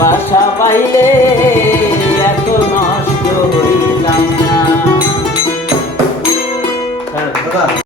ভালোবাসা পাইলে এত নষ্ট হইলাম না। হ্যাঁ,